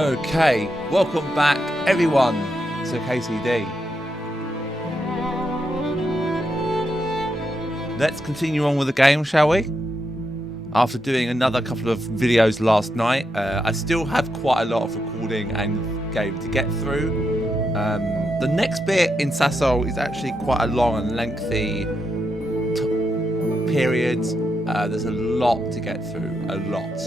Okay, welcome back everyone to KCD. Let's continue on with the game, shall we? After doing another couple of videos last night, I still have quite a lot of recording and game to get through. The next bit in Sassol is actually quite a long and lengthy period. There's a lot to get through, a lot.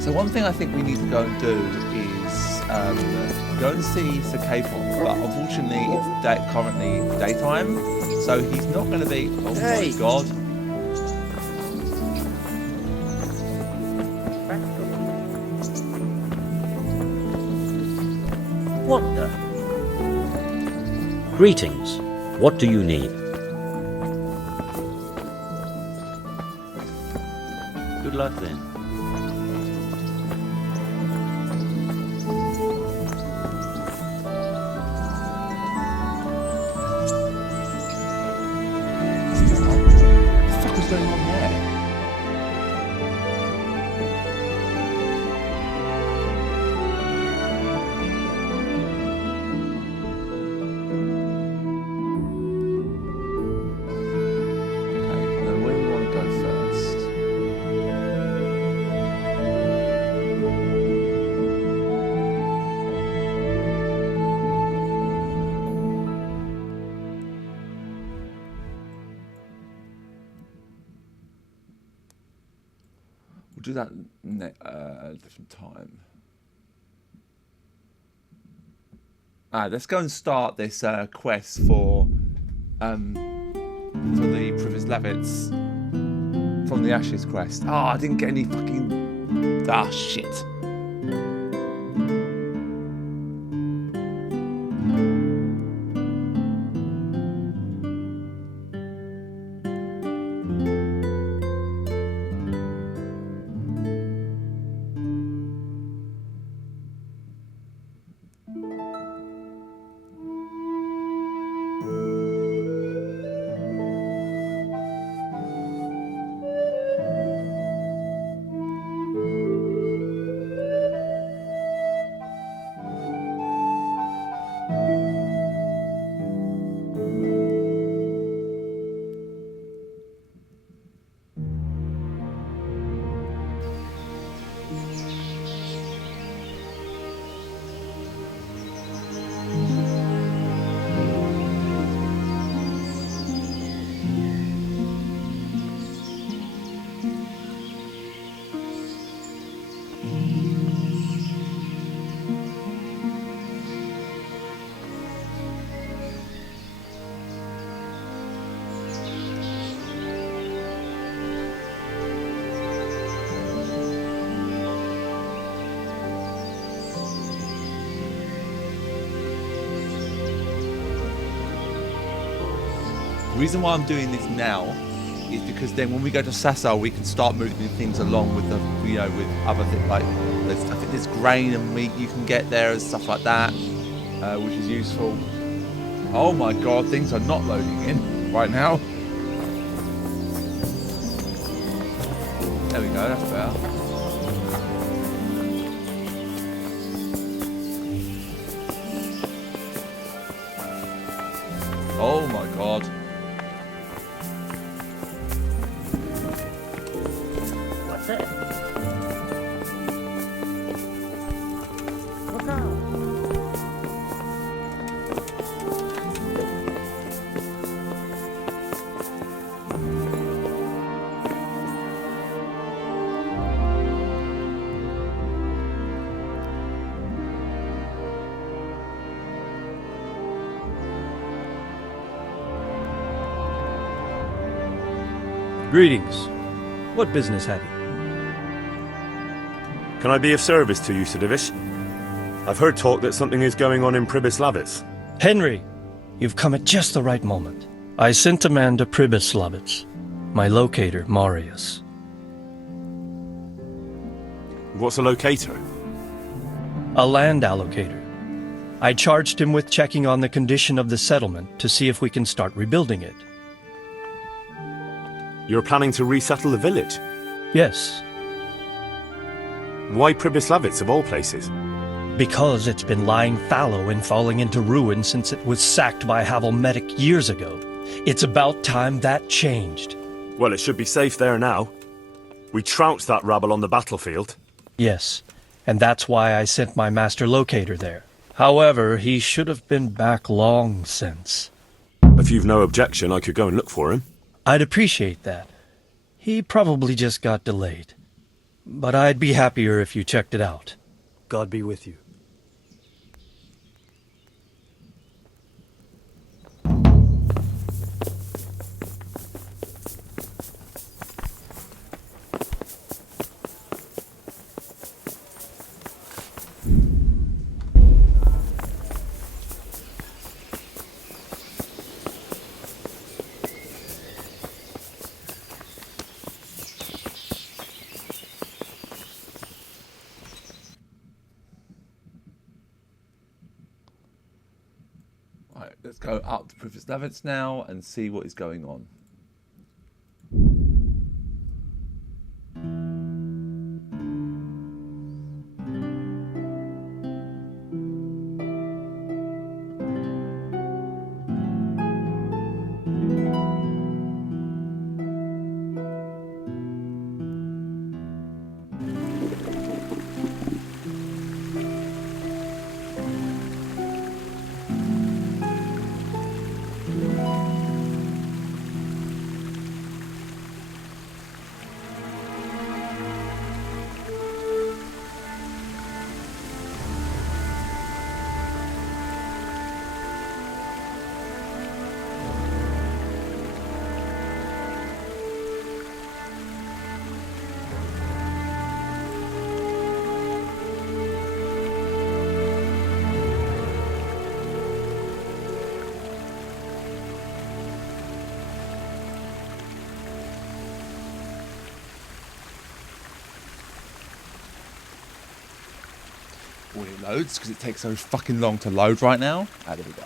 So one thing I think we need to go and do is go and see Sir K-pop, but unfortunately it's currently daytime, so he's not going to be. Oh my god! What the? Greetings. What do you need? Good luck then. Do that at a different time. Let's go and start this quest for the Privis Levitts from the Ashes quest. I didn't get any fucking shit. The reason why I'm doing this now is because then when we go to Sassol, we can start moving things along with the, with other things like I think there's grain and meat you can get there and stuff like that, which is useful. Oh my god, things are not loading in right now. There we go, that's better. Oh my god. What's that? Look out! Greetings. What business have you? Can I be of service to you, Sidivish? I've heard talk that something is going on in Pribyslavitz. Henry, you've come at just the right moment. I sent a man to Pribyslavitz. My locator, Marius. What's a locator? A land allocator. I charged him with checking on the condition of the settlement to see if we can start rebuilding it. You're planning to resettle the village? Yes, Why Pribyslavitz, of all places? because it's been lying fallow and falling into ruin since it was sacked by Havelmedic years ago. It's about time that changed. Well, it should be safe there now. We trounced that rabble on the battlefield. Yes, and that's why I sent my master locator there. However, he should have been back long since. If you've no objection, I could go and look for him. I'd appreciate that. He probably just got delayed. But I'd be happier if you checked it out. God be with you. Right, let's go up to Pribyslavitz now and see what is going on. When it loads, because it takes so fucking long to load right now. Ah, there we go.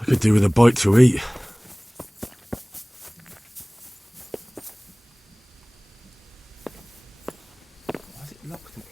I could do with a bite to eat. Why is it locked again?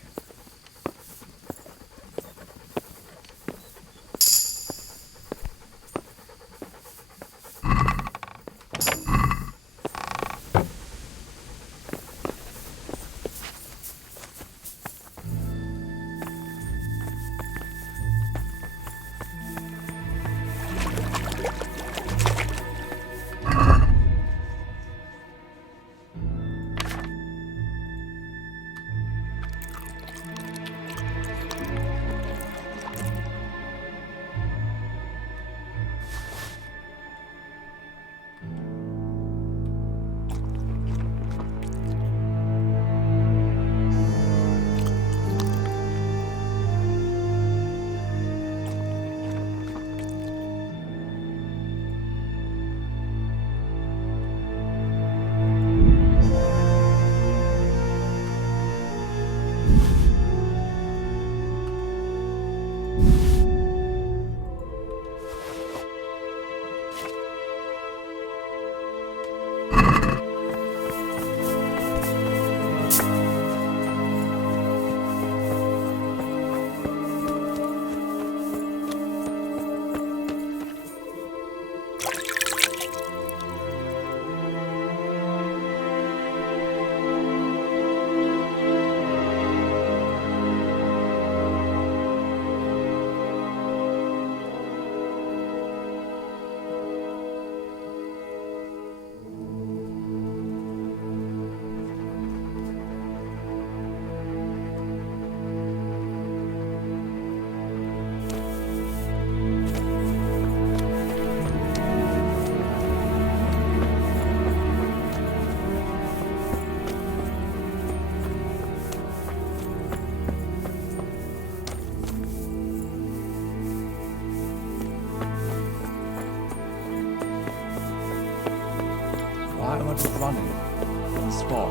am I just running on the spot?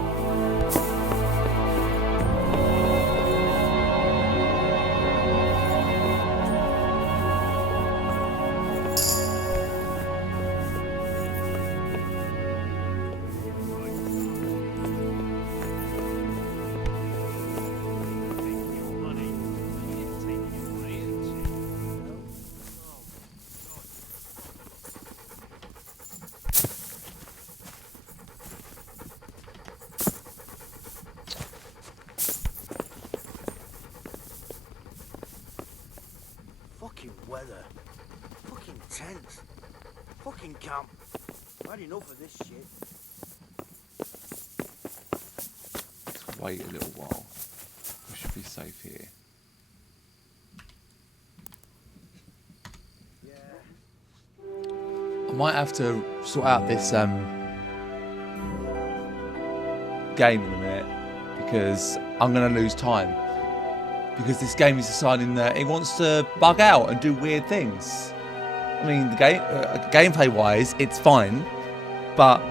Fucking weather. Fucking tense. Fucking camp. I had enough of this shit. Let's wait a little while. We should be safe here. I might have to sort out this game in a minute because I'm going to lose time. Because this game is deciding that it wants to bug out and do weird things. I mean, the game, gameplay-wise, it's fine, but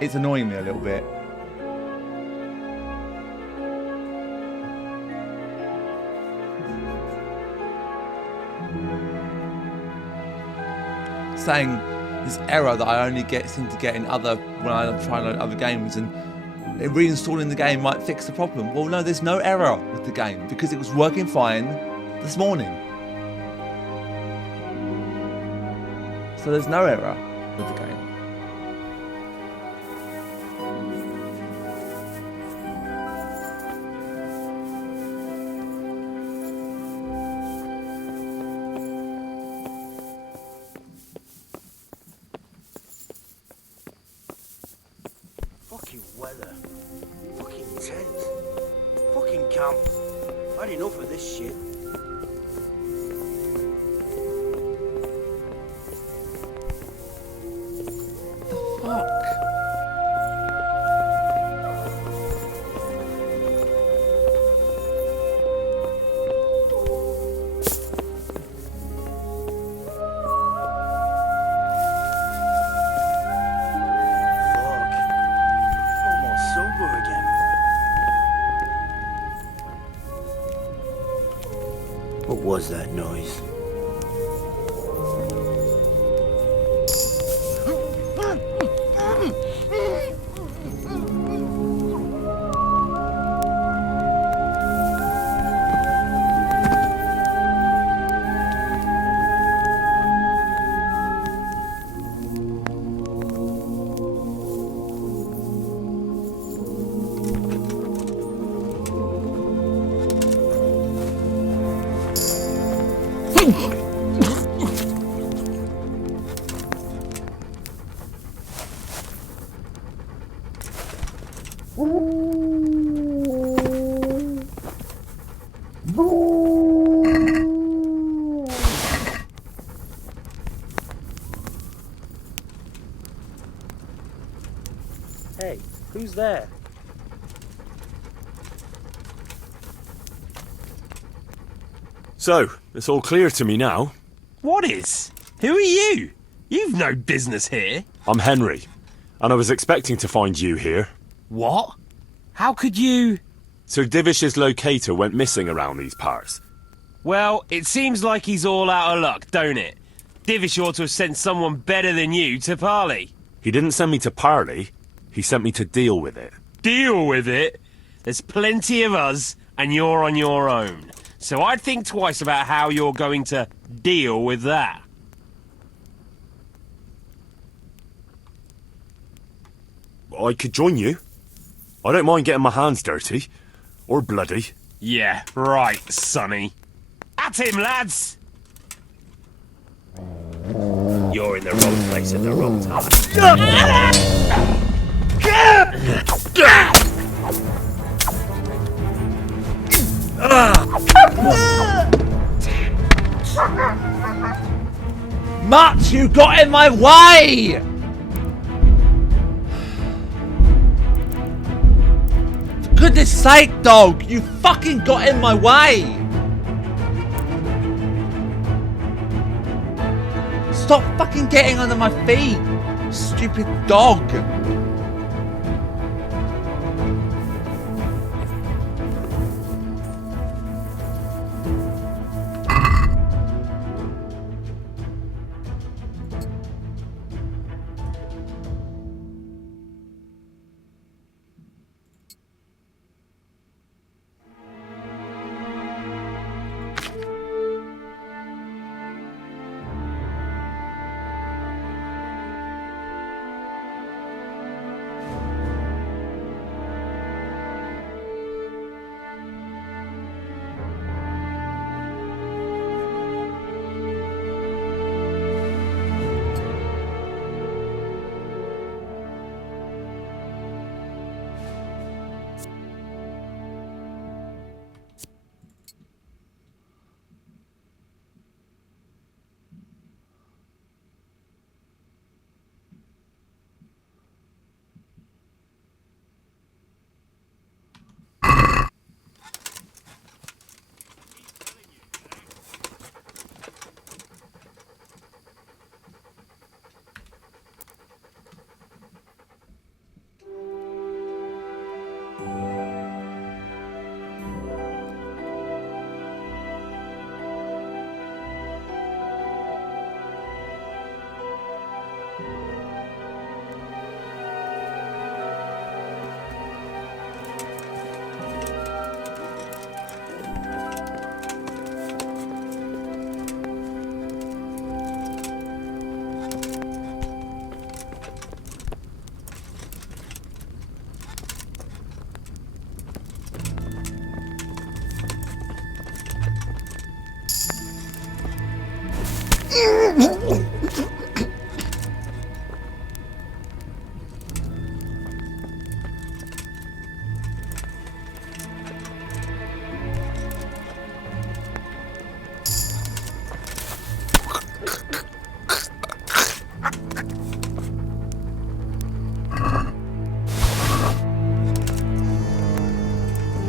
it's annoying me a little bit. Saying this error that I only seem to get in when I try and load other games, and reinstalling the game might fix the problem. Well, no, there's no error with the game because it was working fine this morning. So there's no error with the game. Fucking weather. Fucking tense. Fucking camp. I had enough of this shit. Fuck. What was that noise? Hey, who's there? So, it's all clear to me now. What is? Who are you? You've no business here. I'm Henry, and I was expecting to find you here. What? How could you? Sir Divish's locator went missing around these parts. Well, it seems like he's all out of luck, don't it? Divish ought to have sent someone better than you to parley. He didn't send me to parley, he sent me to deal with it. Deal with it? There's plenty of us, and you're on your own. So I'd think twice about how you're going to deal with that. I could join you. I don't mind getting my hands dirty. Or bloody. Yeah, right, Sonny. At him, lads! You're in the wrong place at the wrong time. Much you got in my way! For goodness sake, dog, you fucking got in my way! Stop fucking getting under my feet! Stupid dog.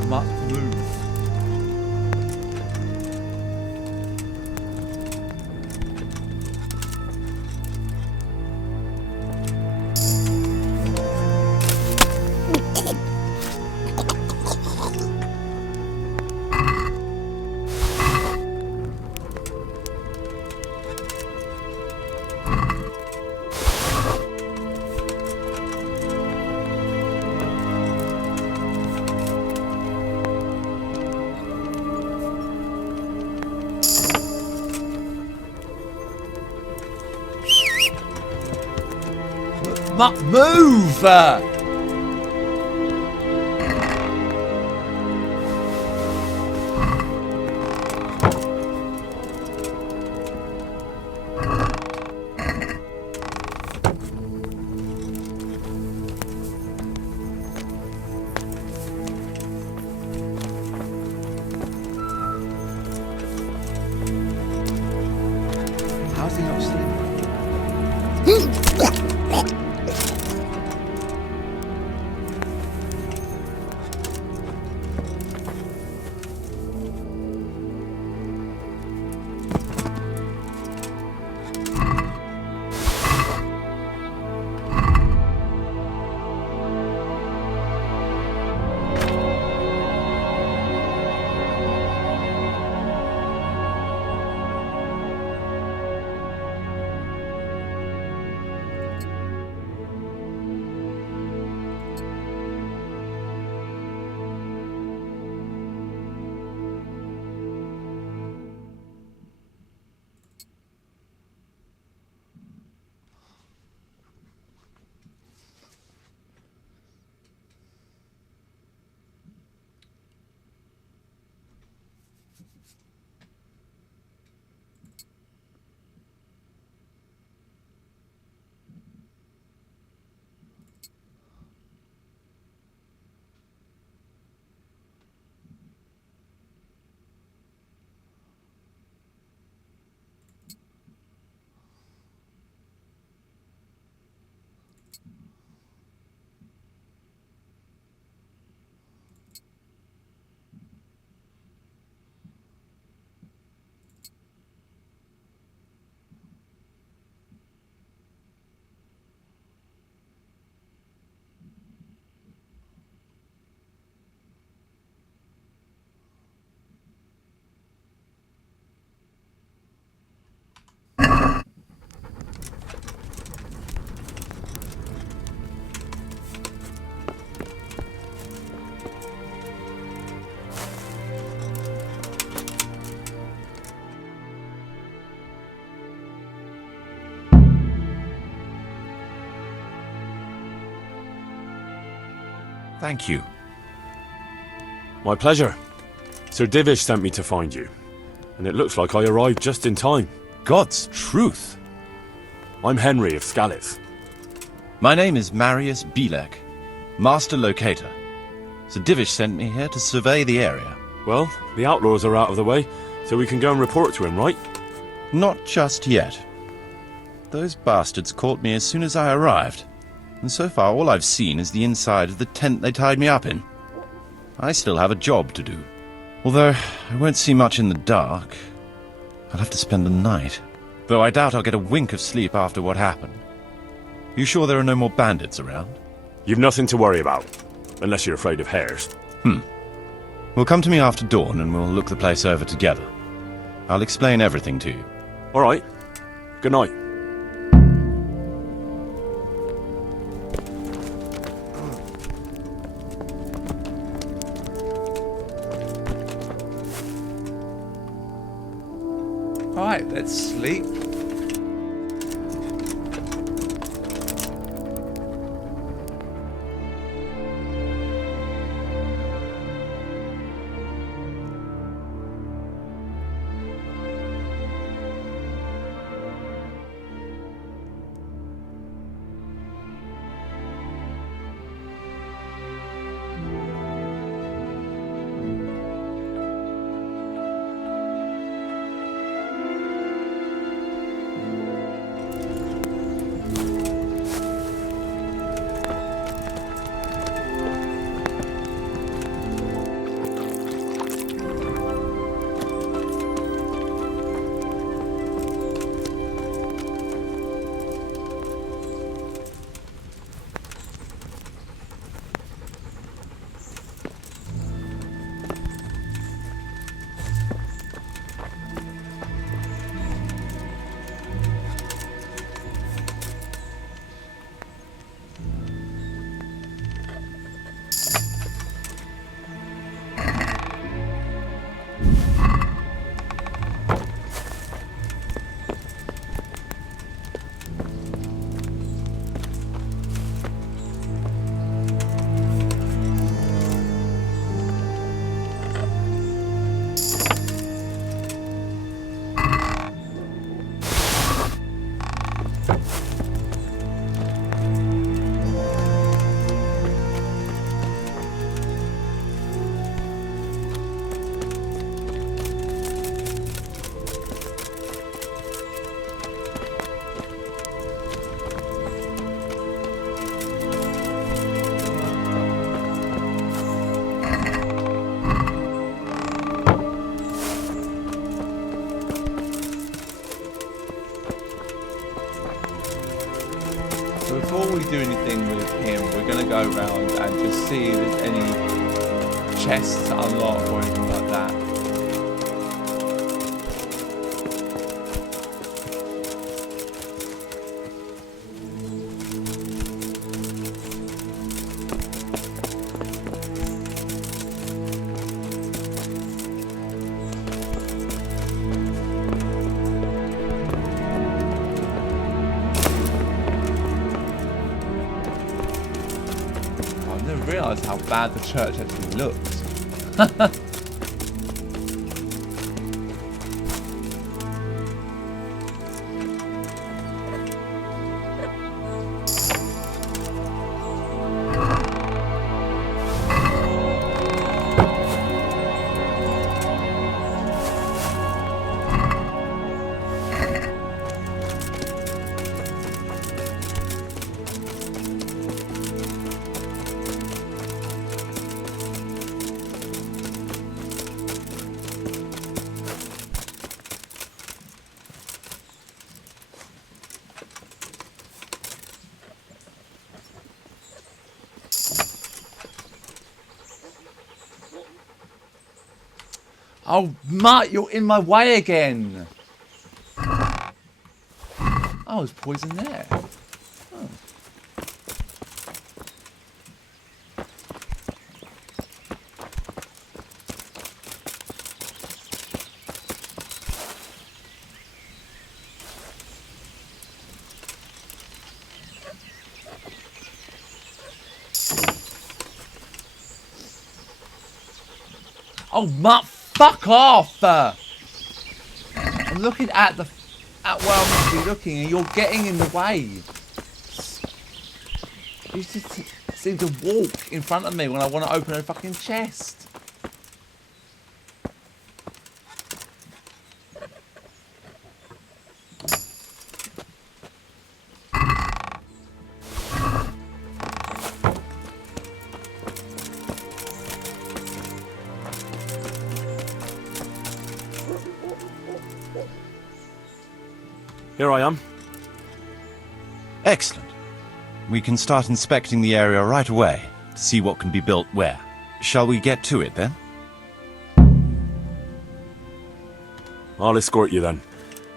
Must move. Move! How's he not sleeping? Thank you. My pleasure. Sir Divish sent me to find you, and it looks like I arrived just in time. God's truth. I'm Henry of Scalith. My name is Marius Bilek, Master Locator. Sir Divish sent me here to survey the area. Well, the outlaws are out of the way, so we can go and report to him, right? Not just yet. Those bastards caught me as soon as I arrived, and so far all I've seen is the inside of the tent they tied me up in. I still have a job to do. Although I won't see much in the dark. I'll have to spend the night. Though I doubt I'll get a wink of sleep after what happened. You sure there are no more bandits around? You've nothing to worry about, unless you're afraid of hares. Well, come to me after dawn and we'll look the place over together. I'll explain everything to you. All right. Good night. Alright, let's sleep. Before we do anything with him, we're going to go around and just see if there's any chests to unlock or anything like that. I didn't realise how bad the church actually looks. Oh, Matt, you're in my way again. Oh, there's poison there. Oh. Oh, fuck off! I'm looking at where I'm meant to be looking, and you're getting in the way. You just seem to walk in front of me when I want to open a fucking chest. Here I am. Excellent. We can start inspecting the area right away to see what can be built where. Shall we get to it then? I'll escort you then.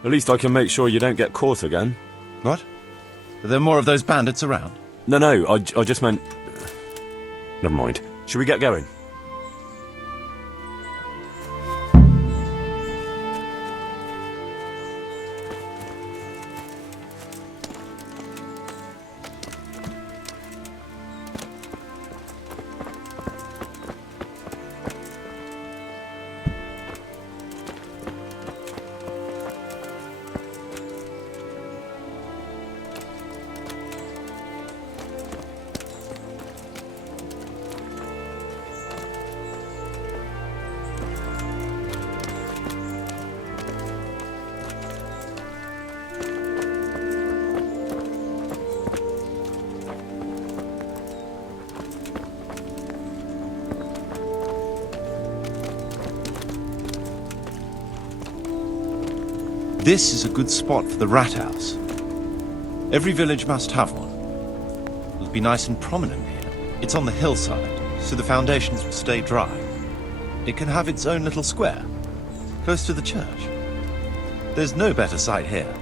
At least I can make sure you don't get caught again. What? Are there more of those bandits around? No, I just meant... Never mind. Should we get going? This is a good spot for the rat house. Every village must have one. It'll be nice and prominent here. It's on the hillside, so the foundations will stay dry. It can have its own little square, close to the church. There's no better site here.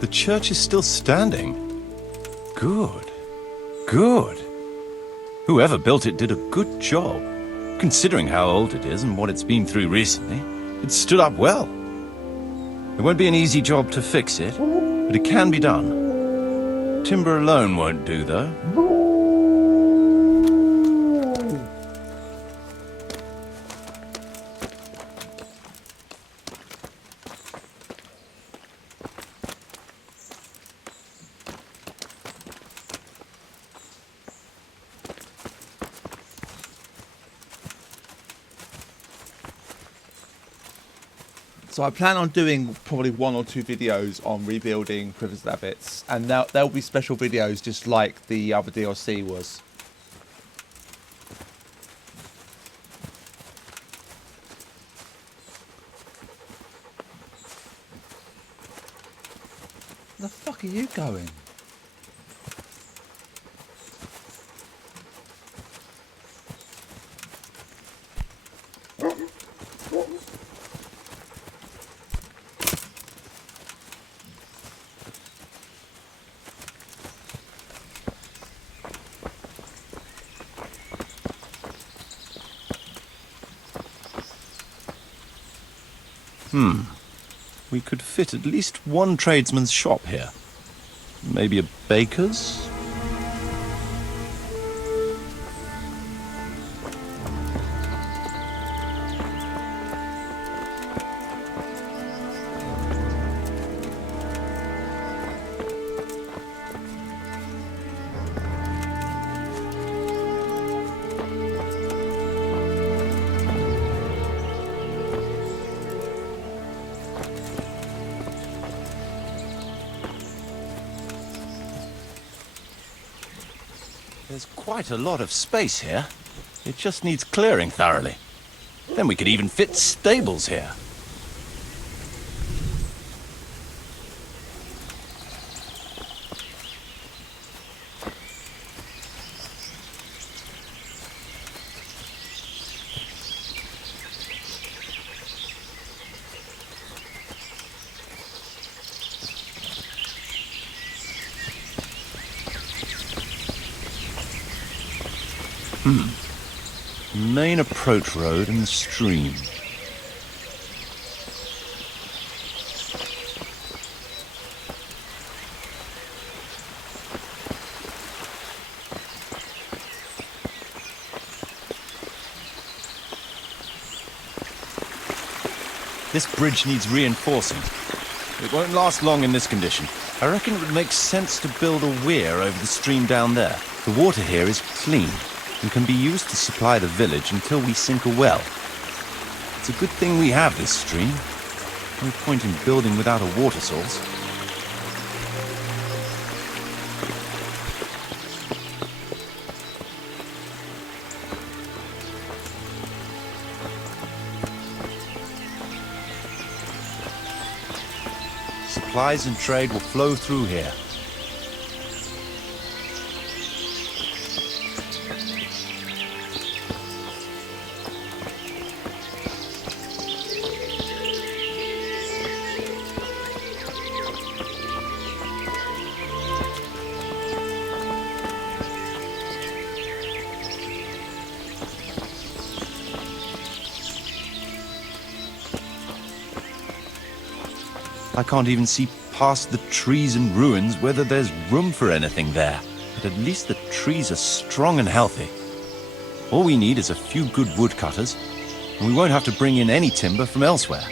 The church is still standing. Good. Good. Whoever built it did a good job. Considering how old it is and what it's been through recently, it stood up well. It won't be an easy job to fix it, but it can be done. Timber alone won't do, though. So I plan on doing probably 1 or 2 videos on rebuilding Privis Rabbits, and there'll be special videos just like the other DLC was. Where the fuck are you going? We could fit at least one tradesman's shop here. Maybe a baker's? There's quite a lot of space here. It just needs clearing thoroughly. Then we could even fit stables here. Main approach road and the stream. This bridge needs reinforcing. It won't last long in this condition. I reckon it would make sense to build a weir over the stream down there. The water here is clean and can be used to supply the village until we sink a well. It's a good thing we have this stream. No point in building without a water source. Supplies and trade will flow through here. I can't even see past the trees and ruins whether there's room for anything there. But at least the trees are strong and healthy. All we need is a few good woodcutters, and we won't have to bring in any timber from elsewhere.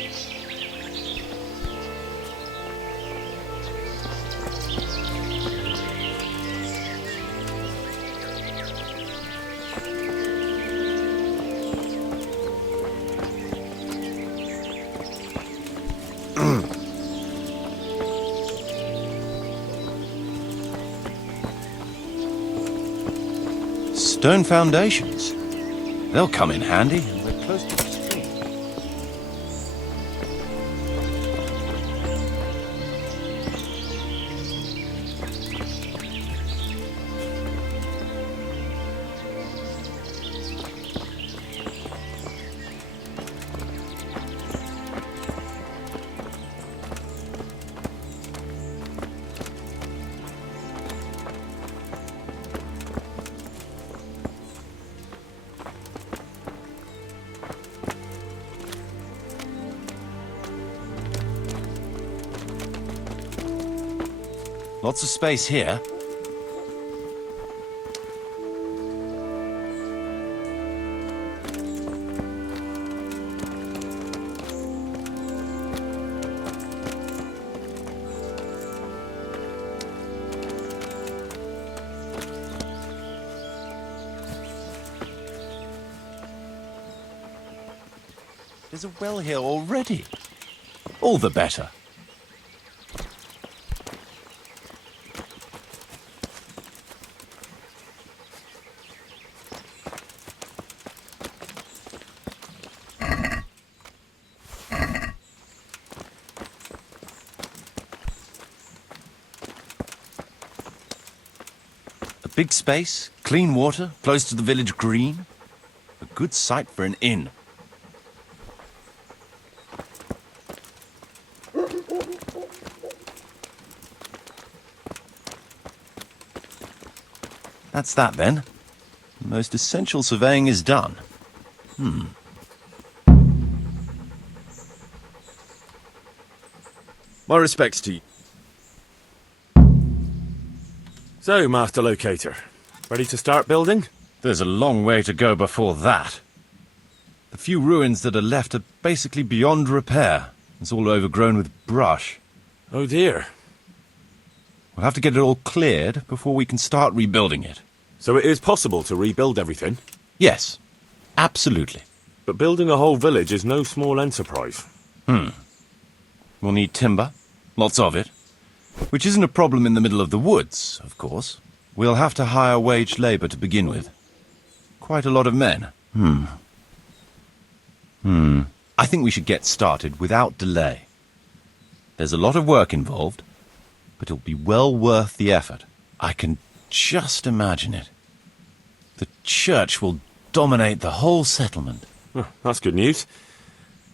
Stone foundations. They'll come in handy. We're close to the stream. Lots of space here. There's a well here already. All the better. Big space, clean water, close to the village green. A good site for an inn. That's that then. The most essential surveying is done. My respects to you. So, Master Locator, ready to start building? There's a long way to go before that. The few ruins that are left are basically beyond repair. It's all overgrown with brush. Oh dear. We'll have to get it all cleared before we can start rebuilding it. So it is possible to rebuild everything? Yes, absolutely. But building a whole village is no small enterprise. We'll need timber, lots of it. Which isn't a problem in the middle of the woods, of course. We'll have to hire wage labor to begin with. Quite a lot of men. I think we should get started without delay. There's a lot of work involved, but it'll be well worth the effort. I can just imagine it. The church will dominate the whole settlement. Oh, that's good news.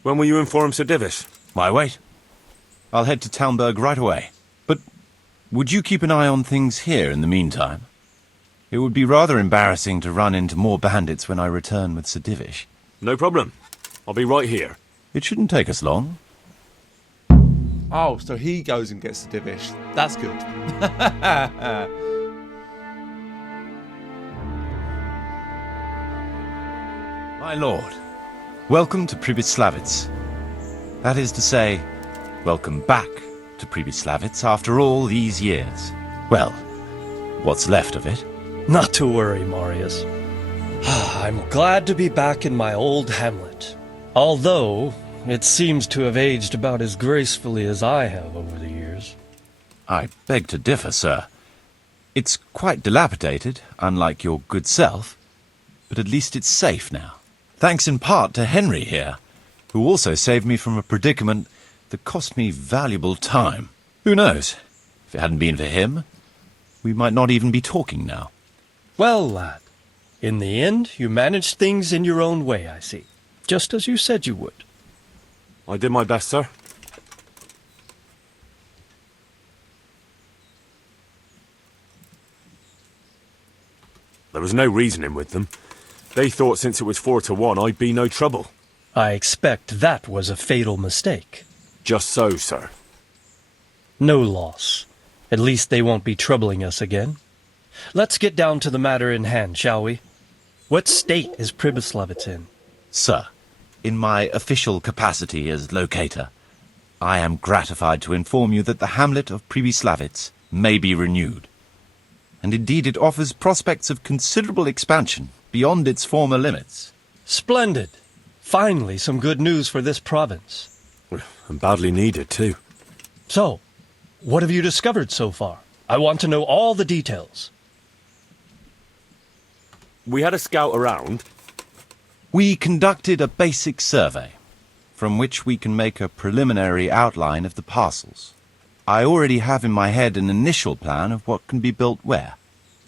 When will you inform Sir Divish? Why wait? I'll head to Townburg right away. But would you keep an eye on things here in the meantime? It would be rather embarrassing to run into more bandits when I return with Sir Divish. No problem. I'll be right here. It shouldn't take us long. Oh, so he goes and gets the Divish. That's good. My lord, welcome to Pribyslavitz. That is to say, welcome back to Pribyslavitz after all these years. Well, what's left of it. Not to worry, Marius. I'm glad to be back in my old hamlet. Although, it seems to have aged about as gracefully as I have over the years. I beg to differ, sir. It's quite dilapidated, unlike your good self, but at least it's safe now. Thanks in part to Henry here, who also saved me from a predicament that cost me valuable time. Who knows? If it hadn't been for him, we might not even be talking now. Well, lad, in the end, you managed things in your own way, I see. Just as you said you would. I did my best, sir. There was no reasoning with them. They thought since it was 4-1, I'd be no trouble. I expect that was a fatal mistake. Just so, sir. No loss. At least they won't be troubling us again. Let's get down to the matter in hand, shall we? What state is Pribyslavitz in? Sir, in my official capacity as locator, I am gratified to inform you that the hamlet of Pribyslavitz may be renewed. And indeed it offers prospects of considerable expansion beyond its former limits. Splendid. Finally, some good news for this province. And badly needed, too. So, what have you discovered so far? I want to know all the details. We had a scout around. We conducted a basic survey, from which we can make a preliminary outline of the parcels. I already have in my head an initial plan of what can be built where.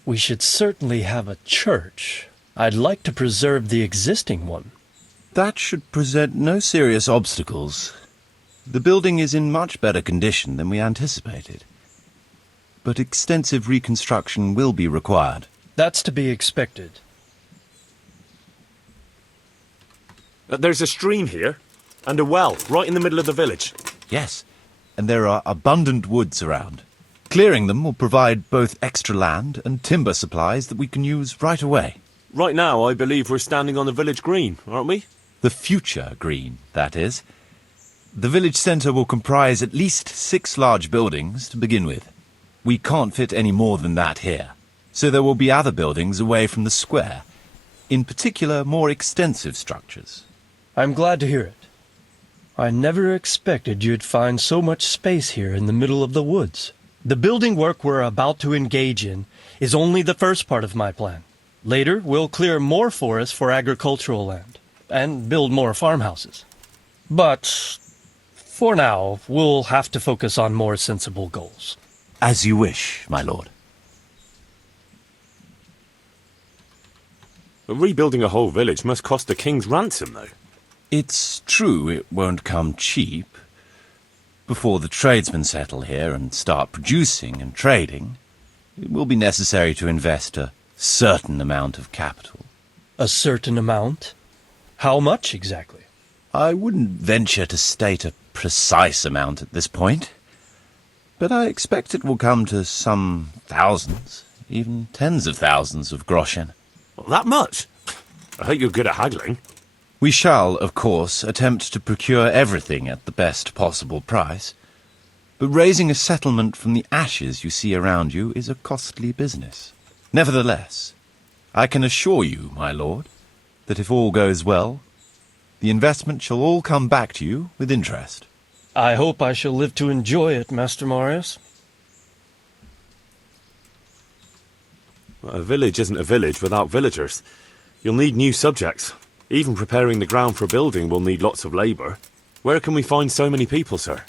We should certainly have a church. I'd like to preserve the existing one. That should present no serious obstacles. The building is in much better condition than we anticipated. But extensive reconstruction will be required. That's to be expected. There's a stream here, and a well, right in the middle of the village. Yes, and there are abundant woods around. Clearing them will provide both extra land and timber supplies that we can use right away. Right now, I believe we're standing on the village green, aren't we? The future green, that is. The village centre will comprise at least 6 large buildings to begin with. We can't fit any more than that here, so there will be other buildings away from the square, in particular more extensive structures. I'm glad to hear it. I never expected you'd find so much space here in the middle of the woods. The building work we're about to engage in is only the first part of my plan. Later, we'll clear more forest for agricultural land and build more farmhouses. But for now, we'll have to focus on more sensible goals. As you wish, my lord. Rebuilding a whole village must cost a king's ransom, though. It's true it won't come cheap. Before the tradesmen settle here and start producing and trading, it will be necessary to invest a certain amount of capital. A certain amount? How much exactly? I wouldn't venture to state a precise amount at this point, but I expect it will come to some thousands, even tens of thousands of groschen. Well, that much? I hope you're good at haggling. We shall, of course, attempt to procure everything at the best possible price, but raising a settlement from the ashes you see around you is a costly business. Nevertheless, I can assure you, my lord, that if all goes well, the investment shall all come back to you with interest. I hope I shall live to enjoy it, Master Marius. A village isn't a village without villagers. You'll need new subjects. Even preparing the ground for a building will need lots of labour. Where can we find so many people, sir?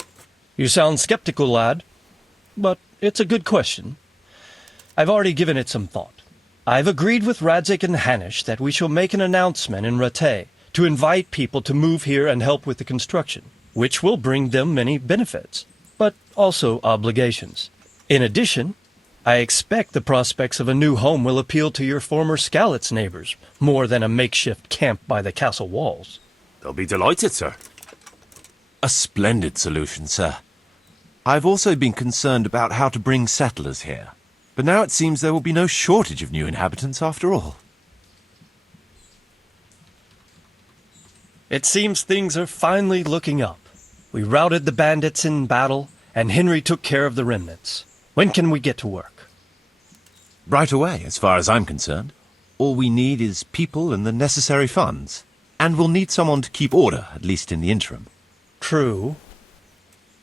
You sound skeptical, lad. But it's a good question. I've already given it some thought. I've agreed with Radzik and Hanish that we shall make an announcement in Rattay to invite people to move here and help with the construction, which will bring them many benefits, but also obligations. In addition, I expect the prospects of a new home will appeal to your former Skalitz neighbors, more than a makeshift camp by the castle walls. They'll be delighted, sir. A splendid solution, sir. I've also been concerned about how to bring settlers here. But now it seems there will be no shortage of new inhabitants after all. It seems things are finally looking up. We routed the bandits in battle, and Henry took care of the remnants. When can we get to work? Right away, as far as I'm concerned. All we need is people and the necessary funds. And we'll need someone to keep order, at least in the interim. True.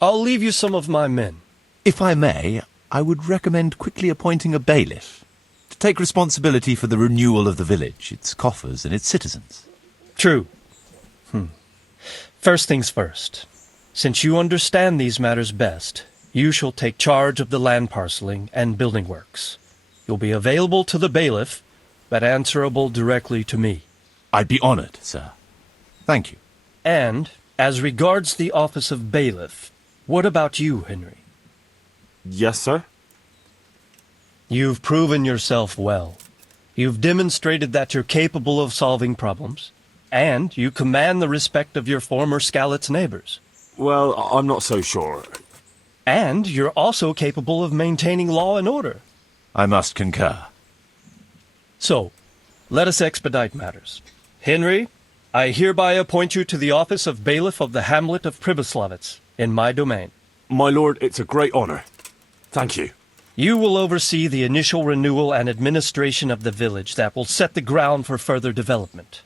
I'll leave you some of my men. If I may, I would recommend quickly appointing a bailiff to take responsibility for the renewal of the village, its coffers and its citizens. True. First things first. Since you understand these matters best, you shall take charge of the land parceling and building works. You'll be available to the bailiff, but answerable directly to me. I'd be honored, sir. Thank you. And, as regards the office of bailiff, what about you, Henry? Yes, sir? You've proven yourself well. You've demonstrated that you're capable of solving problems, and you command the respect of your former Skalitz neighbors. Well, I'm not so sure. And you're also capable of maintaining law and order. I must concur. So, let us expedite matters. Henry, I hereby appoint you to the office of bailiff of the hamlet of Pribyslavitz, in my domain. My lord, it's a great honor. Thank you. You will oversee the initial renewal and administration of the village that will set the ground for further development.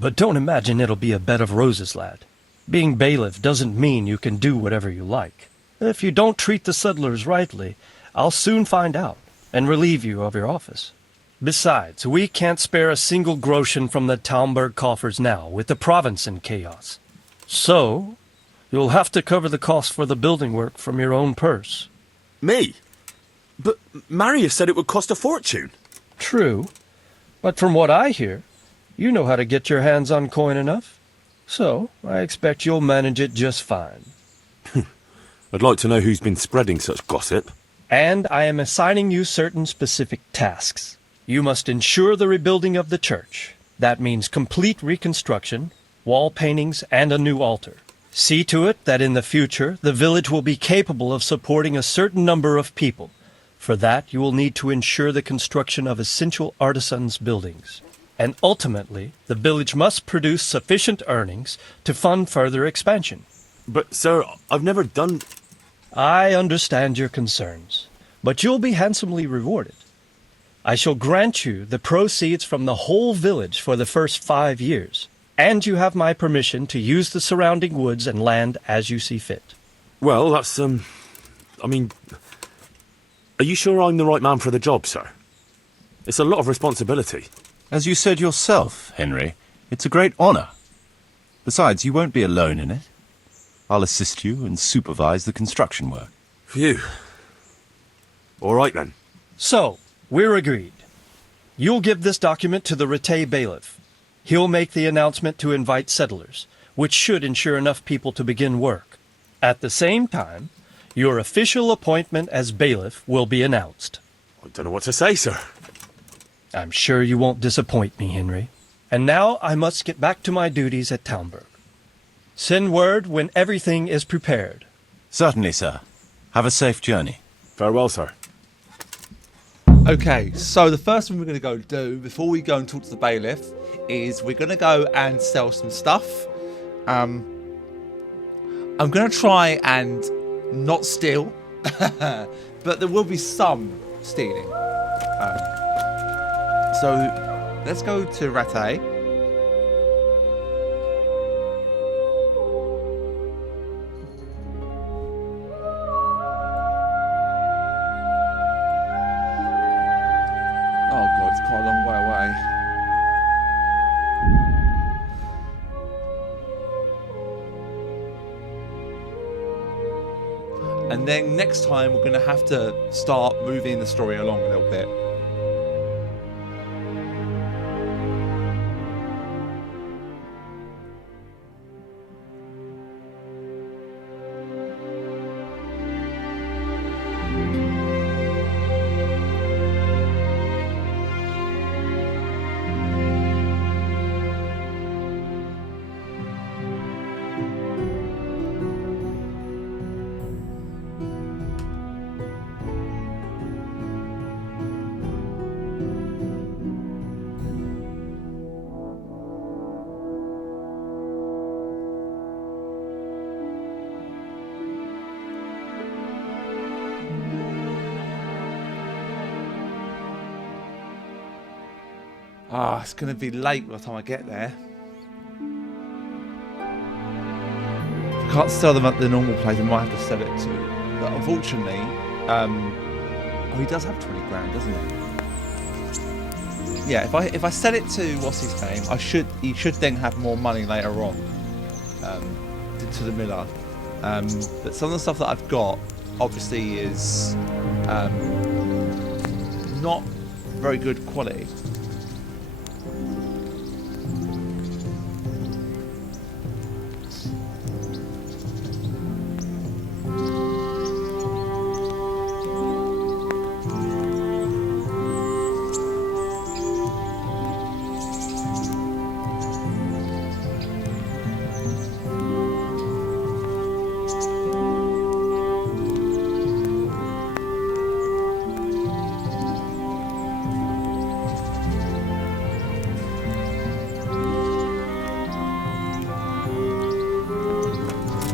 But don't imagine it'll be a bed of roses, lad. Being bailiff doesn't mean you can do whatever you like. If you don't treat the settlers rightly, I'll soon find out and relieve you of your office. Besides, we can't spare a single groschen from the Talmberg coffers now, with the province in chaos. So, you'll have to cover the cost for the building work from your own purse. Me? But Marius said it would cost a fortune. True, but from what I hear, you know how to get your hands on coin enough. So, I expect you'll manage it just fine. I'd like to know who's been spreading such gossip. And I am assigning you certain specific tasks. You must ensure the rebuilding of the church. That means complete reconstruction, wall paintings, and a new altar. See to it that in the future, the village will be capable of supporting a certain number of people. For that, you will need to ensure the construction of essential artisans' buildings. And ultimately, the village must produce sufficient earnings to fund further expansion. But, sir, I've never done... I understand your concerns, but you'll be handsomely rewarded. I shall grant you the proceeds from the whole village for the first 5 years, and you have my permission to use the surrounding woods and land as you see fit. Well, that's, I mean... Are you sure I'm the right man for the job, sir? It's a lot of responsibility. As you said yourself, Henry, it's a great honor. Besides, you won't be alone in it. I'll assist you and supervise the construction work. Phew. All right, then. So, we're agreed. You'll give this document to the Rete bailiff. He'll make the announcement to invite settlers, which should ensure enough people to begin work. At the same time, your official appointment as bailiff will be announced. I don't know what to say, sir. I'm sure you won't disappoint me, Henry. And now I must get back to my duties at Talmberg. Send word when everything is prepared. Certainly, sir. Have a safe journey. Farewell, sir. Okay, so the first thing we're going to go do before we go and talk to the bailiff is we're going to go and sell some stuff. I'm going to try and not steal, but there will be some stealing. So let's go to Rate. Oh god, it's quite a long way away. And then next time we're going to have to start moving the story along a little bit. Ah, it's going to be late by the time I get there. If I can't sell them at the normal place, I might have to sell it to. But unfortunately, oh, he does have 20 grand, doesn't he? Yeah, if I sell it to what's his name, he should then have more money later on. To the miller. But some of the stuff that I've got obviously is not very good quality.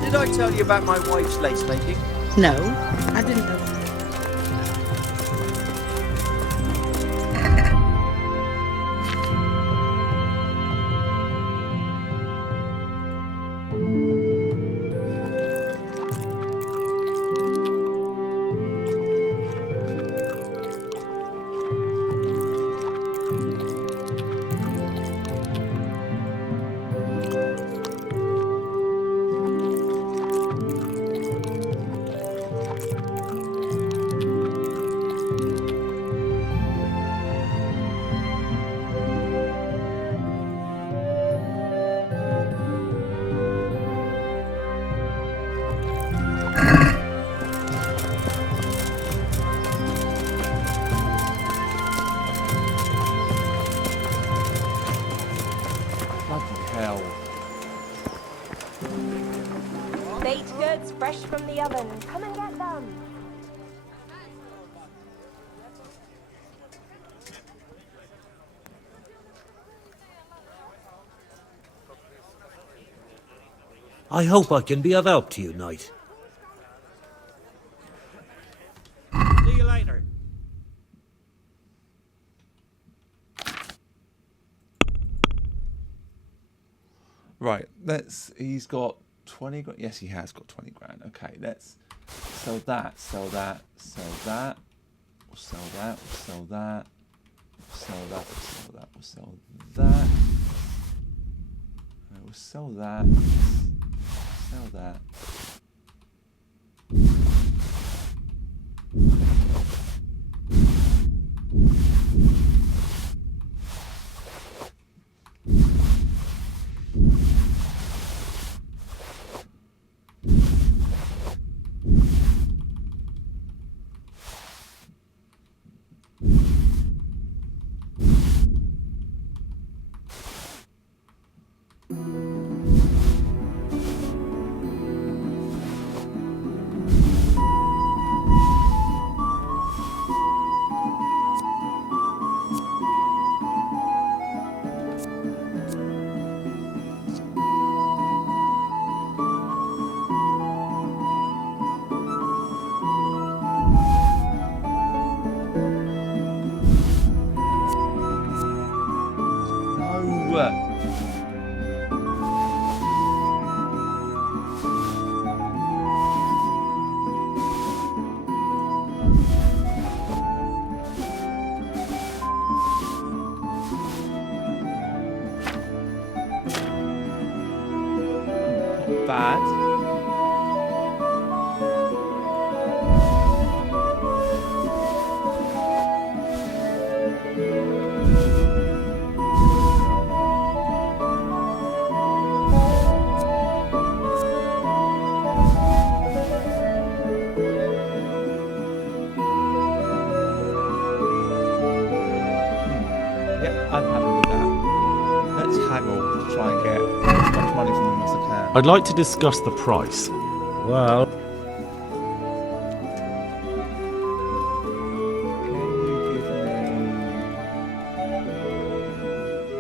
Did I tell you about my wife's lace making? No, I didn't know. Baked goods fresh from the oven. Come and get them. I hope I can be of help to you, Knight. See you later. Right, he's got 20 grand. Yes, he has got 20 grand. Okay, let's sell that, sell that, sell that. We'll sell that, we'll sell that. We'll sell that, we'll sell that, we'll sell that. We'll sell that. Sell that. Bad. Yeah, I'm happy with that. Let's haggle to try and get as much money from him as I can. I'd like to discuss the price. Well, Can you give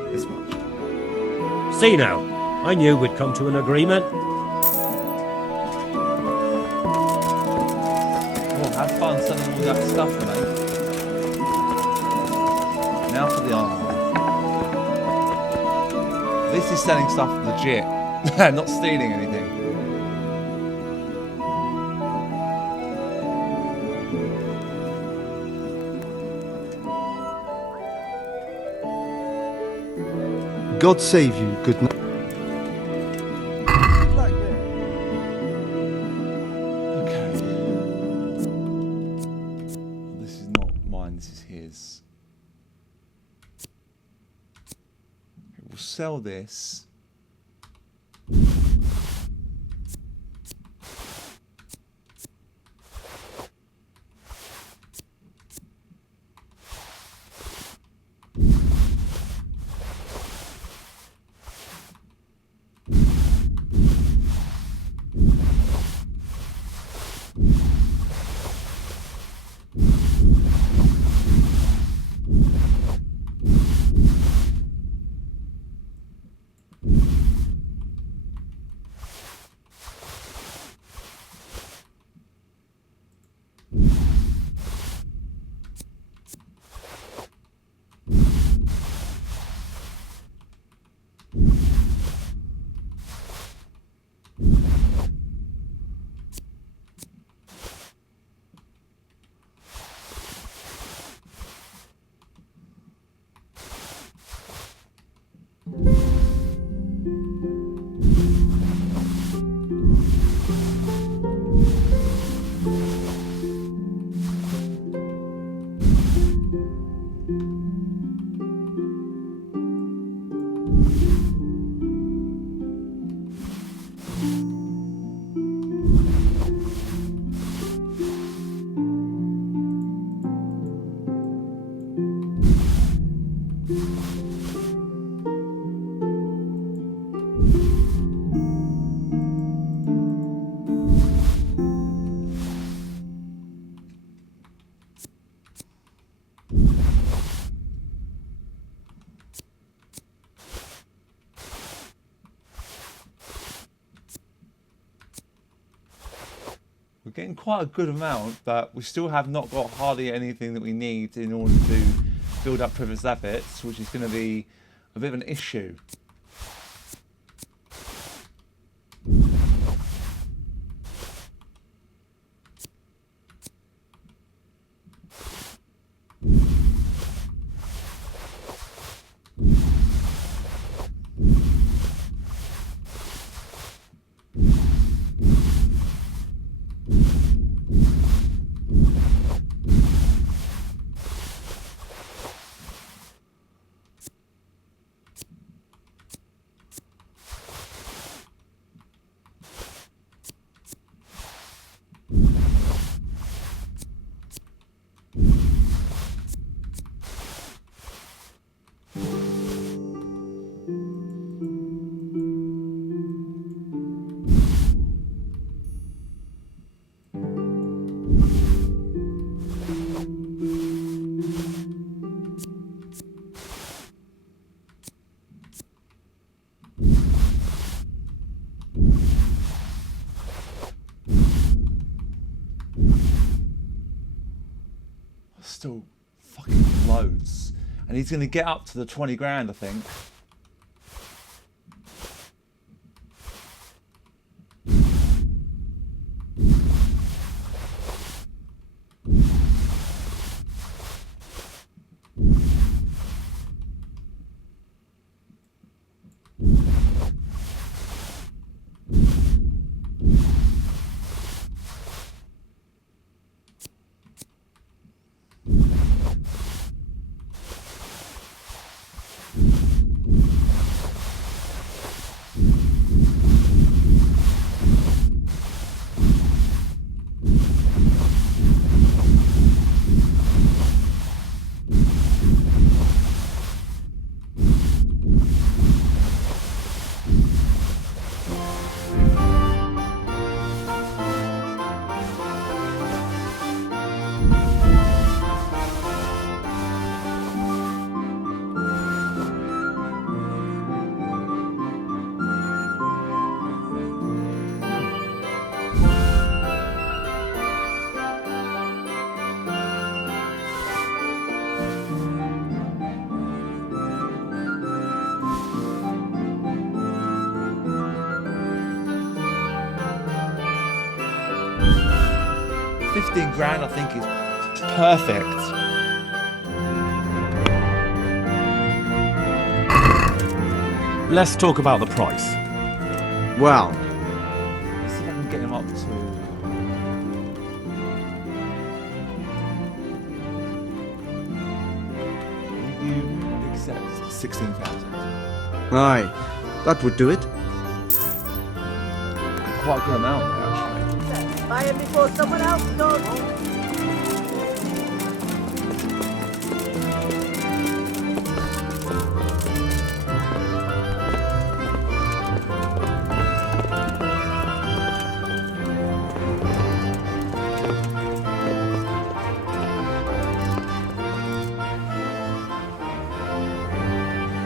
me this much? see now. I knew we'd come to an agreement. Well, have fun selling all that stuff, mate. Now for the armor. This is selling stuff legit, not stealing anything. God save you, good night. Okay. This is not mine, this is his. We'll sell this. We're getting quite a good amount, but we still have not got hardly anything that we need in order to build up privileged assets, which is going to be a bit of an issue. Still fucking loads. And he's going to get up to the 20 grand, I think. 15 grand, I think, is perfect. Let's talk about the price. Well, Let's see if I can get him up to. You accept 16,000. aye, that would do it. Quite a good amount there, actually. Buy it before someone else does.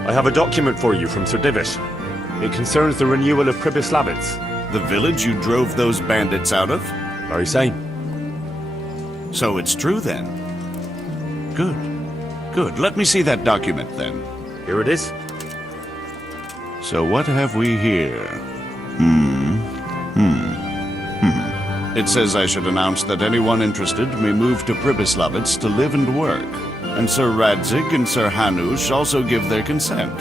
I have a document for you from Sir Divish. It concerns the renewal of Pribyslavitz. The village you drove those bandits out of? Very same. So it's true then? Good. Good. Let me see that document then. Here it is. So what have we here? It says I should announce that anyone interested may move to Pribyslavitz to live and work. And Sir Radzig and Sir Hanush also give their consent.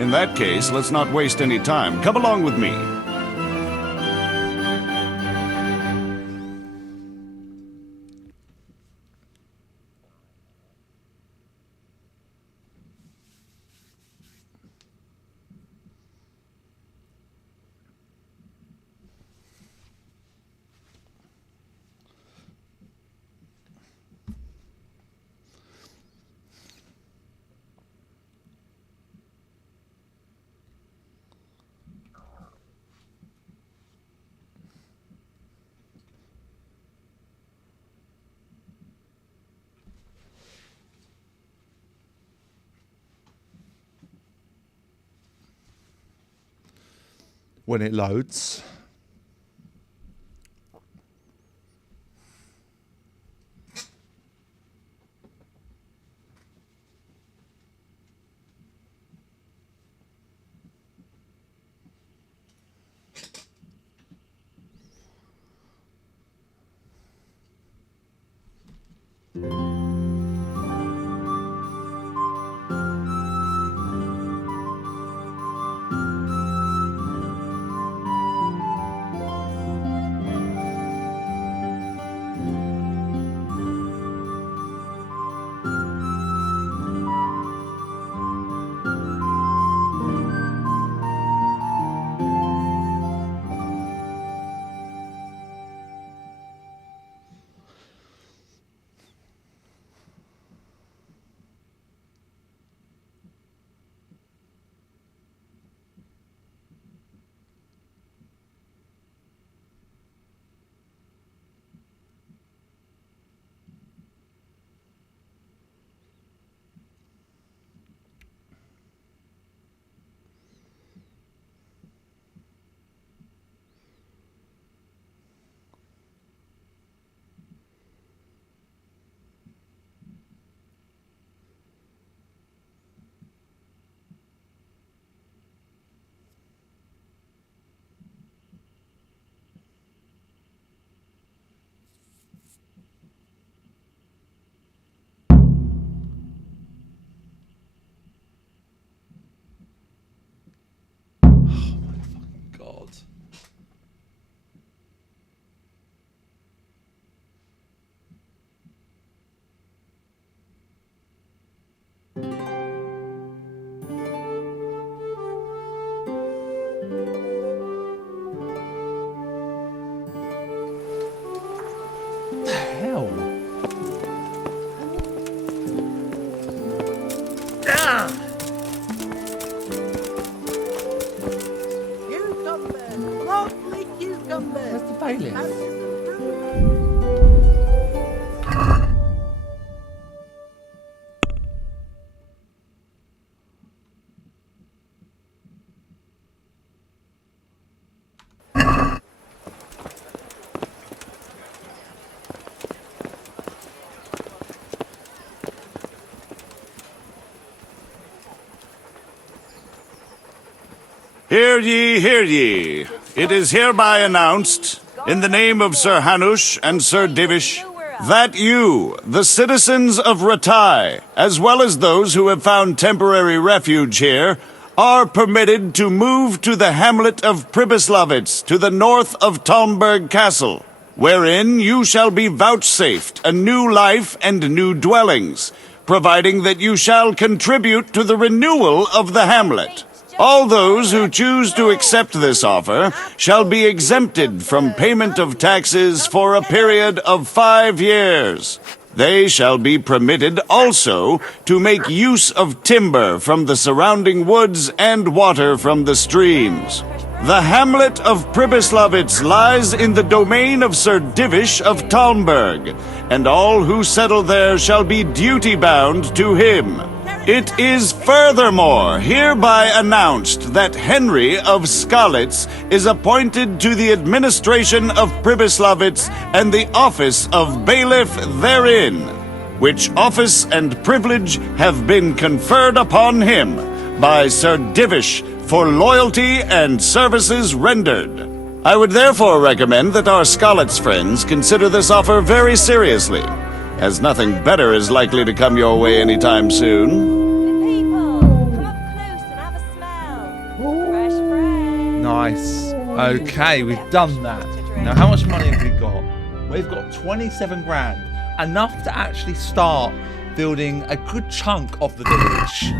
In that case, let's not waste any time. Come along with me. When it loads. God. What the hell? Cucumbers! Lovely cucumbers! Where's the bailiff? Hear ye, hear ye. It is hereby announced in the name of Sir Hanush and Sir Divish, that you, the citizens of Ratai, as well as those who have found temporary refuge here, are permitted to move to the hamlet of Pribyslavitz to the north of Talmberg Castle, wherein you shall be vouchsafed a new life and new dwellings, providing that you shall contribute to the renewal of the hamlet. All those who choose to accept this offer shall be exempted from payment of taxes for a period of 5 years. They shall be permitted also to make use of timber from the surrounding woods and water from the streams. The hamlet of Pribyslavitz lies in the domain of Sir Divish of Talmberg, and all who settle there shall be duty-bound to him. It is furthermore hereby announced that Henry of Skalitz is appointed to the administration of Pribyslavitz and the office of bailiff therein, which office and privilege have been conferred upon him by Sir Divish for loyalty and services rendered. I would therefore recommend that our Skalitz friends consider this offer very seriously, as nothing better is likely to come your way anytime soon. Nice. Okay, we've done that. Now, how much money have we got? We've got 27 grand. Enough to actually start building a good chunk of the village.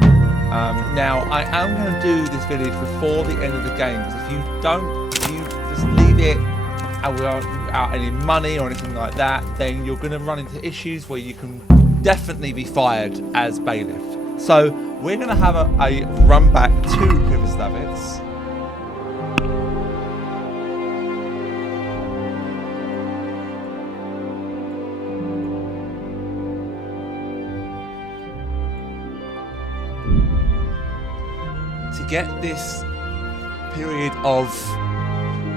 Now, I am going to do this village before the end of the game, because if you just leave it without any money or anything like that, then you're going to run into issues where you can definitely be fired as bailiff. So we're going to have a run back to Pribyslavitz. To get this period of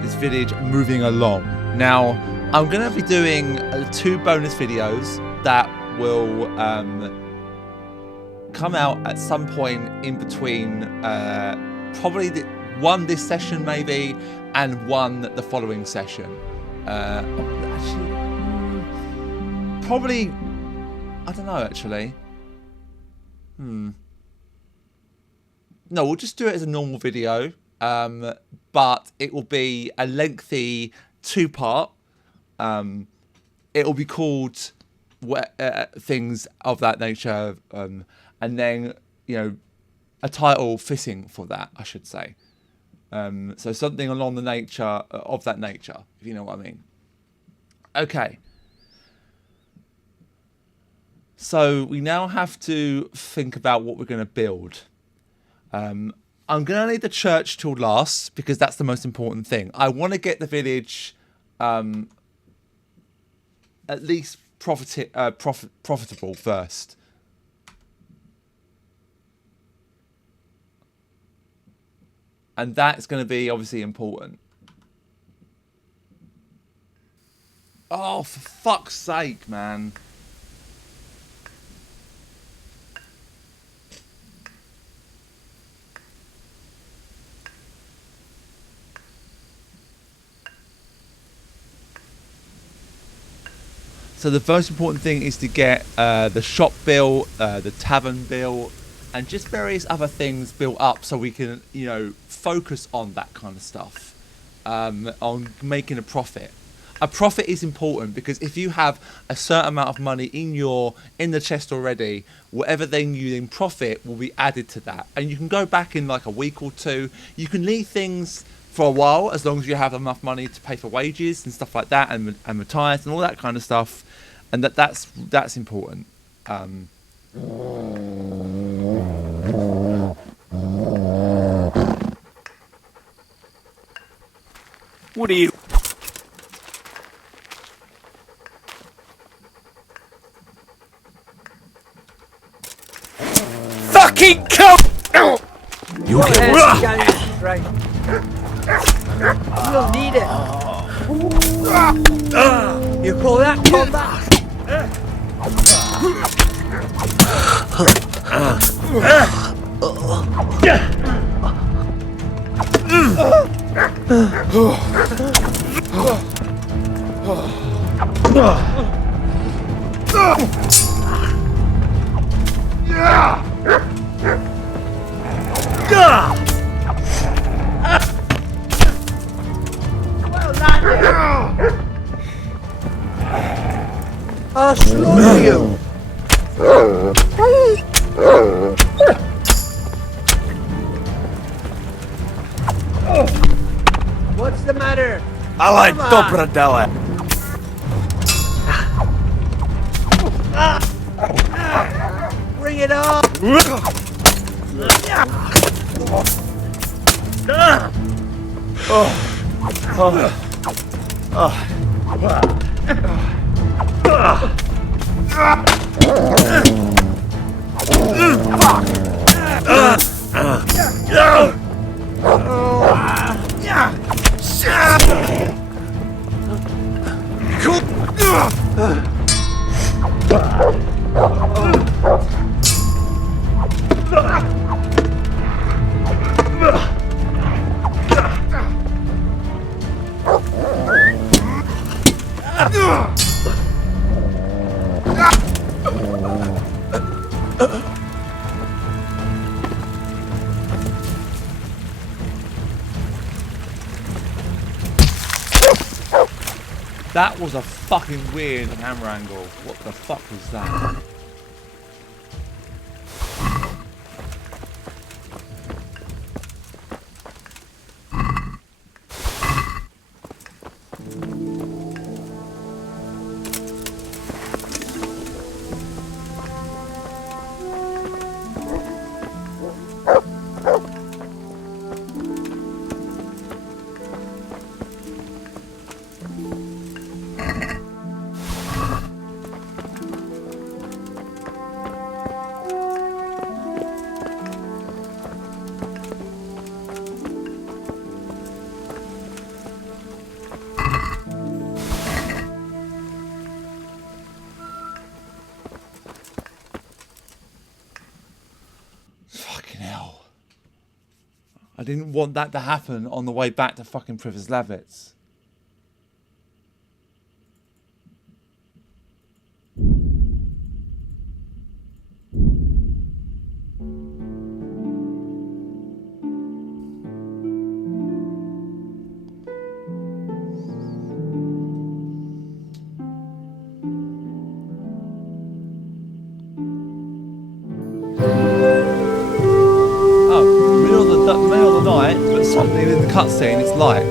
this village moving along. Now, I'm going to be doing 2 bonus videos that will come out at some point in between, probably one this session maybe, and one the following session. Actually, probably, I don't know actually. No, we'll just do it as a normal video, but it will be a lengthy 2-part. It will be called things of that nature, and then, you know, a title fitting for that, I should say. So something along the nature of that nature, if you know what I mean. Okay. So we now have to think about what we're going to build. I'm going to need the church till last, because that's the most important thing. I want to get the village at least profitable first. And that's going to be obviously important. Oh, for fuck's sake, man. So the most important thing is to get the shop built, the tavern built, and just various other things built up, so we can, you know, focus on that kind of stuff, on making a profit. A profit is important, because if you have a certain amount of money in the chest already, whatever then you then profit will be added to that, and you can go back in like a week or 2. You can leave things for a while, as long as you have enough money to pay for wages and stuff like that, and retires and all that kind of stuff, and that's important. What are you? Fucking come! You'll get Right. You'll need it. You call that combat? I'll slaughter you! What's the matter? I like Come on. Dobrodella. Bring it on! That was a fucking weird camera angle. What the fuck was that? Fucking hell. I didn't want that to happen on the way back to fucking Pripyat. Middle of the night, but suddenly in the cutscene it's light.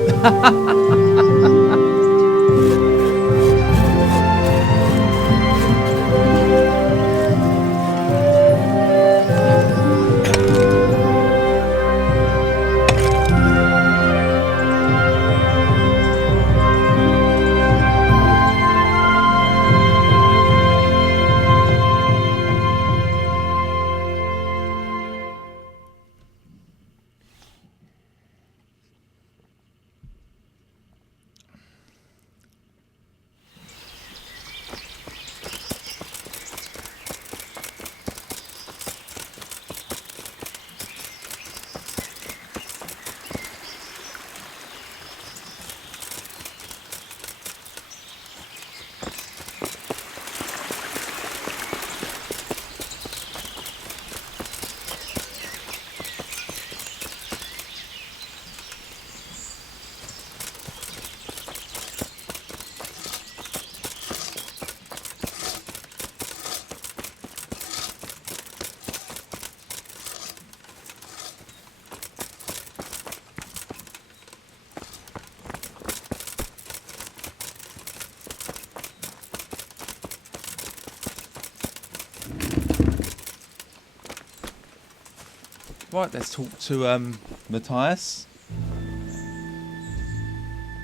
Right, let's talk to Matthias.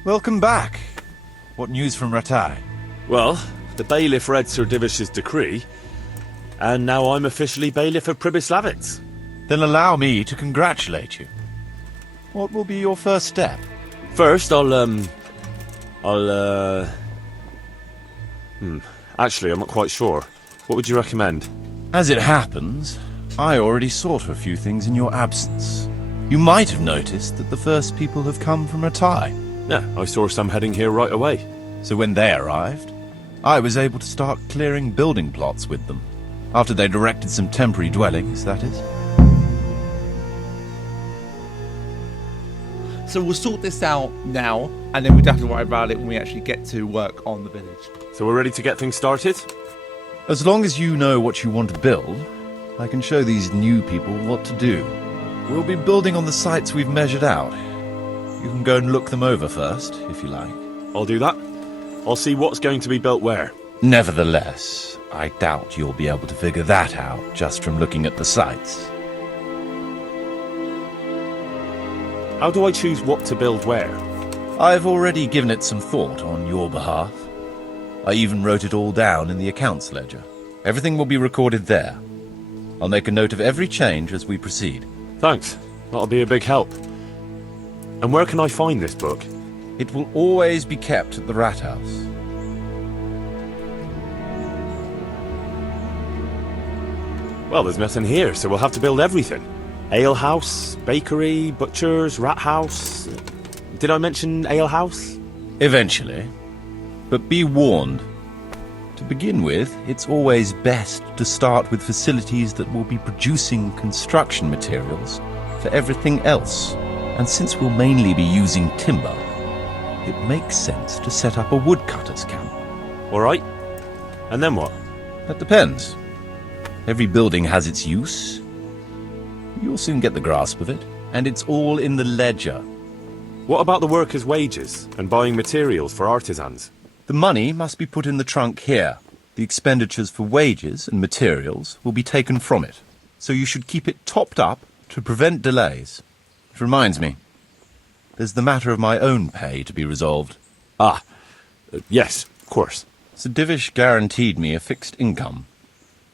Welcome back. What news from Ratai? Well, the bailiff read Sir Divish's decree, and now I'm officially bailiff of Pripyat. Then allow me to congratulate you. What will be your first step? First, actually, I'm not quite sure. What would you recommend? As it happens, I already sought a few things in your absence. You might have noticed that the first people have come from Ratai. Yeah, I saw some heading here right away. So when they arrived, I was able to start clearing building plots with them. After they'd erected some temporary dwellings, that is. So we'll sort this out now, and then we don't have to worry about it when we actually get to work on the village. So we're ready to get things started? As long as you know what you want to build, I can show these new people what to do. We'll be building on the sites we've measured out. You can go and look them over first, if you like. I'll do that. I'll see what's going to be built where. Nevertheless, I doubt you'll be able to figure that out just from looking at the sites. How do I choose what to build where? I've already given it some thought on your behalf. I even wrote it all down in the accounts ledger. Everything will be recorded there. I'll make a note of every change as we proceed. Thanks. That'll be a big help. And where can I find this book? It will always be kept at the Rat House. Well, there's nothing here, so we'll have to build everything. Ale house, bakery, butchers, rat house. Did I mention ale house? Eventually. But be warned. To begin with, it's always best to start with facilities that will be producing construction materials for everything else. And since we'll mainly be using timber, it makes sense to set up a woodcutter's camp. All right. And then what? That depends. Every building has its use. You'll soon get the grasp of it, and it's all in the ledger. What about the workers' wages and buying materials for artisans? The money must be put in the trunk here. The expenditures for wages and materials will be taken from it, so you should keep it topped up to prevent delays. It reminds me, there's the matter of my own pay to be resolved. Yes, of course. Sir Divish guaranteed me a fixed income.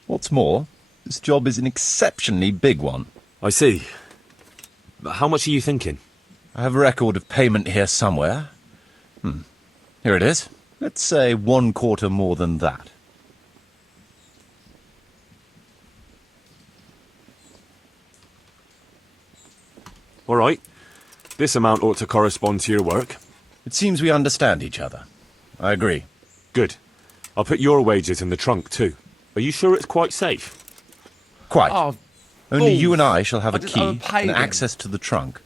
What's more, this job is an exceptionally big one. I see. How much are you thinking? I have a record of payment here somewhere. Here it is. Let's say 1/4 more than that. All right. This amount ought to correspond to your work. It seems we understand each other. I agree. Good. I'll put your wages in the trunk too. Are you sure it's quite safe? Quite. Oh, Only balls. you and I shall have I a just key overpaid and him. access to the trunk.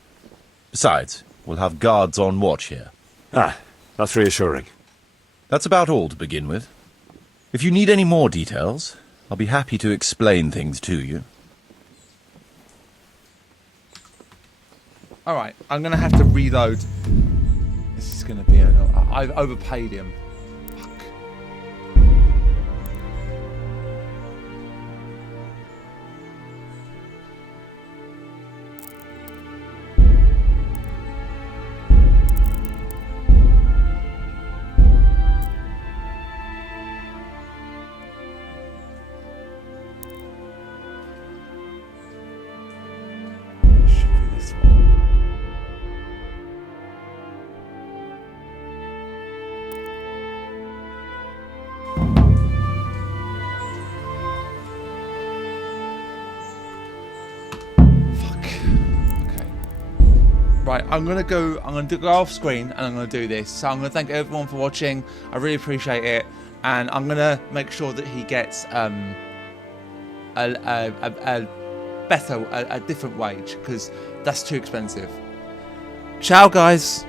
Besides, we'll have guards on watch here. That's reassuring. That's about all to begin with. If you need any more details, I'll be happy to explain things to you. All right, I'm gonna have to reload. This is gonna be. I've overpaid him. Fuck. Should be this one. Right, I'm gonna go off screen and I'm gonna do this. So I'm gonna thank everyone for watching. I really appreciate it, and I'm gonna make sure that he gets a different wage, because that's too expensive. Ciao, guys.